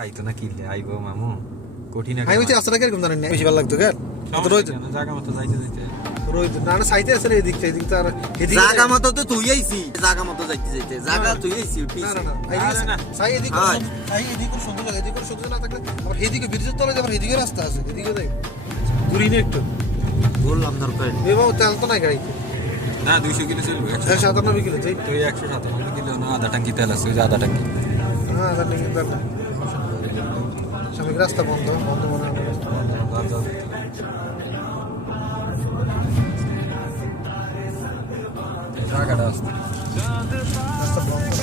খাইতো না কিনলে আইবো মামু কঠিন আমি বলছি রাস্তাটা কিরকম জানেন না বেশি ভালো লাগতো কেন জায়গা মতো যাইতে যাইতে রোহিত না না সাইতে আছে এদিক থেকে এদিক আর এদিক জায়গা মতো তো তুই আইছি জায়গা মতো যাইতে যাইতে জায়গা তুই আইছি না না না সাই এদিক সাই এদিক সুন্দর লাগে এদিক সুন্দর না থাকলে আবার এদিকে ব্রিজের তলে যাবার এদিকে রাস্তা আছে এদিকে যাই দূরই নেই একটু বললাম দরকার এবার তেল তো নাই গাড়িতে না 200 কিলো চলবে 197 কিলো তাই তুই 197 কিলো না আধা টাঙ্কি তেল আছে ওই যে আধা টাঙ্কি হ্যাঁ জানি কিন্তু না সামনে রাস্তা বন্ধ বন্ধ মনে হয় জায়গাটা আছে রাস্তা বন্ধ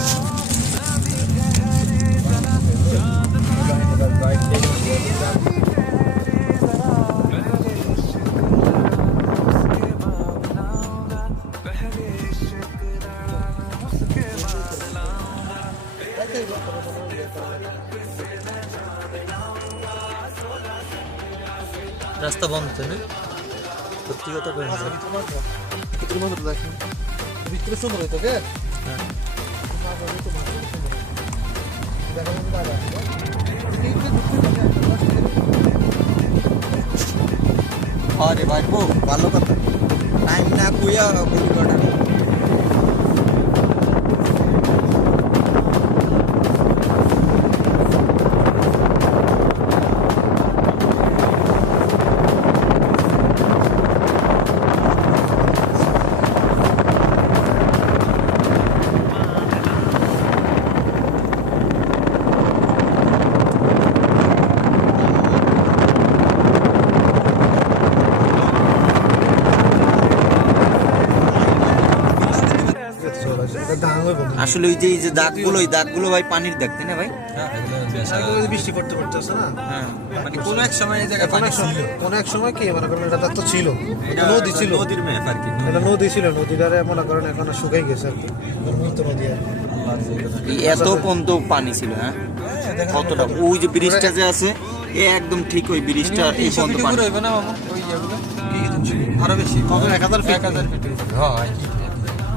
রাস্তা বন্ধ তাই না সত্যি কথা কই ভিতরে বন্ধ দেখেন ভিতরে সুন্দর হইতো কে হ্যাঁ আরে ভাই বো ভালো কথা টাইম না কইয়া বলি কটা আসলে ওই যে দাগগুলো ওই দাগগুলো ভাই পানির দাগ তাই না ভাই বৃষ্টি পড়তে পড়তে আছে না হ্যাঁ মানে কোন এক সময় এই জায়গায় পানি ছিল কোন এক সময় কি মনে করেন এটা তো ছিল নদী ছিল নদীর ম্যাপ আর কি এটা নদী ছিল নদীটারে মনে করেন এখন শুকাই গেছে আর কি মৃত নদী আর এই এত পর্যন্ত পানি ছিল হ্যাঁ কতটা ওই যে ব্রিজটা যে আছে এ একদম ঠিক ওই ব্রিজটা এই পর্যন্ত পানি হইবে না মামু ওই এগুলো আরো বেশি কত 1000 ফিট 1000 ফিট হ্যাঁ কি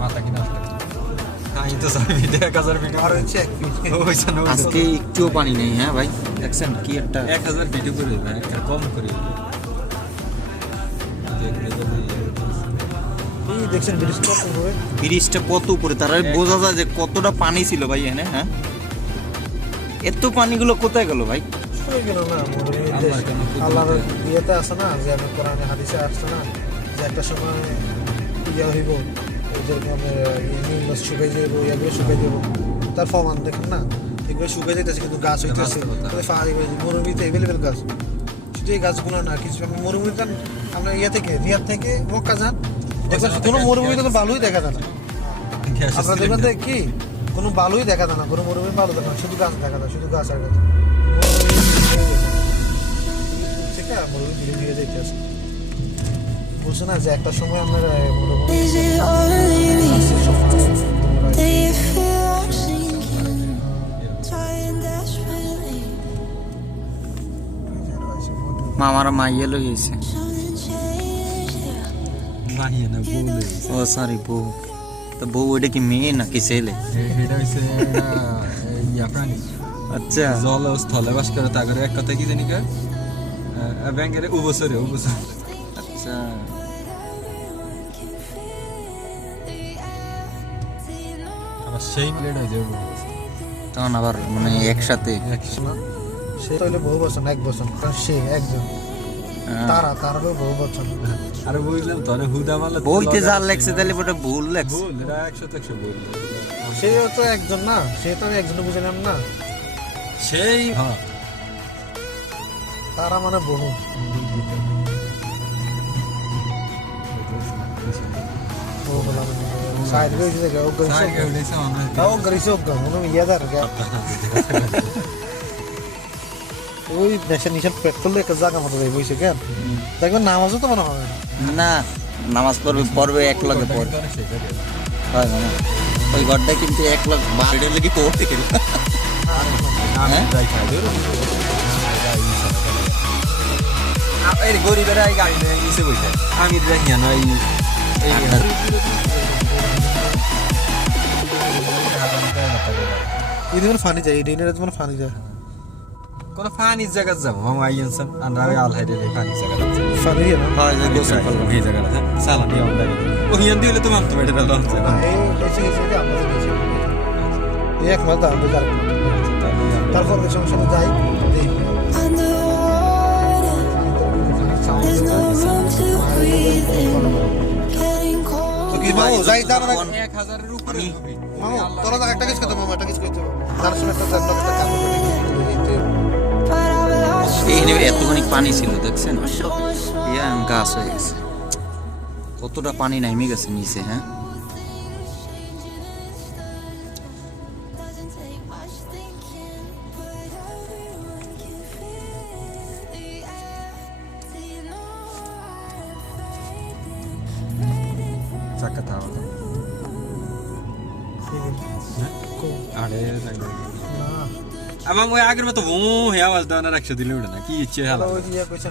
মাথা কিনা এই তো সব ফিট 1000 ফিট আর হচ্ছে 1 ফিট ওইটা না আজকে একটুও পানি নেই হ্যাঁ ভাই দেখছেন কি একটা 1000 ফিট করে ভাই কম করে এই দেখছেন ব্রিজটা কত হবে ব্রিজটা কত উপরে তার বোঝা যায় যে কতটা পানি ছিল ভাই এখানে হ্যাঁ এত পানিগুলো কোথায় গেল ভাই শুয়ে গেল না আল্লাহর ইয়েতে আছে না যে আমি কোরআনে হাদিসে আসছে না যে একটা সময় ইয়া হইব ওই যেরকম নীল শুকাই যাইব এগুলো শুকাই যাবো তার ফমান দেখেন না এগুলো শুকাই যাইতেছে কিন্তু গাছ হইতেছে মরুভূমিতে এভেলেবেল গাছ শুধু এই গাছগুলো না কিছু আমি মরুভূমিতে আমরা ইয়ে থেকে রিয়াদ থেকে মক্কা যান দেখবেন কোনো মরুভূমিতে তো বালুই দেখা যায় না আপনারা দেখবেন কি কোনো বালুই দেখা যায় না কোনো মরুভূমি বালু দেখা না শুধু গাছ দেখা যায় শুধু গাছ আর গাছ থেকে মরুভূমি ধীরে ধীরে যাইতেছে বুঝছো না যে একটা সময় আমরা মামারা মাইয়া লই গেছে মাইয়া না বলে ও সরি বউ তো বউ ওইটা কি মেয়ে নাকি ছেলে এটা হইছে ইয়া প্রাণী আচ্ছা জল ও স্থলে বাস করে তাগরে এক কথা কি জানি কা ব্যাংকের উবসরে আচ্ছা আমার সেই প্লেট হয়ে যাবে তখন আবার মানে একসাথে সে তো হইলে বহু বছর না 1 বছর কারণ সে একজন তারা বহু বছর আরে বুঝলাম তোরে হুদা মারলে বইতে যা লেখছে তাহলে ওটা ভুল লেখছে ভুল এটা 100% ভুল সে তো একজন না সে তো আমি একজন বুঝলাম না সেই হ্যাঁ তারা মানে বহু সাইড গই যে ও গই সাইড গইছে আমরা তাও গরিসো গো মনে ইয়াদার গা ওই দেশের নিচে পেট্রোল একটা জায়গা মতো যাই বইছে কেন দেখবেন নামাজও তো মনে হয় না নামাজ পড়বে 1 লাখ পড়বে হয় মানে ওই ঘরটা কিন্তু 1 লাখ বাড়ি লাগি পড়তে গেল এই গরিবের এই গাড়ি নিয়ে ইসে বইছে আমি দেখি না এই ఇది మన ఫనీ যায় ఇది মানে ফানি যায় কোনো ফানির জায়গা যাবো মামা আইয়েনছেন আমরা ওই আলহাইডে ফানির জায়গা যাচ্ছি ফানি না হয় যে গোসল করলাম এই জায়গাটা হ্যাঁ সালাম দিয়ে আমরা ও হিয়ান দিলে তো মামতো বেটে লঞ্চ না এই এসে গেছে যে আমাদের নিচে এই এক মাস দাম দিয়ে তারপর ওই সময় সময় যাই দেখি There's no room to breathe in. Getting cold. তো কি মামু যাই তার 1000-এর উপরে আমি- হবে। মামু তোরা তো একটা কিছু করতে মামু একটা কিছু করতে তার সময় একটা চার একটা কাপড় দিতে But I've lost এইখানে এতখানি পানি ছিল দেখছেন ইয়া গাছ হয়ে গেছে কতটা পানি নামে গেছে নিচে হ্যাঁ doesn't take much thinking, but everyone can feel the air. Do you know I'm fading from চাকা থাও আরে লাগবে না আমার ওই আগের মতো ও হে আওয়াজ দাও না রাখছে দিলে ওটা না কি ইচ্ছে হালা ওই যে কইছেন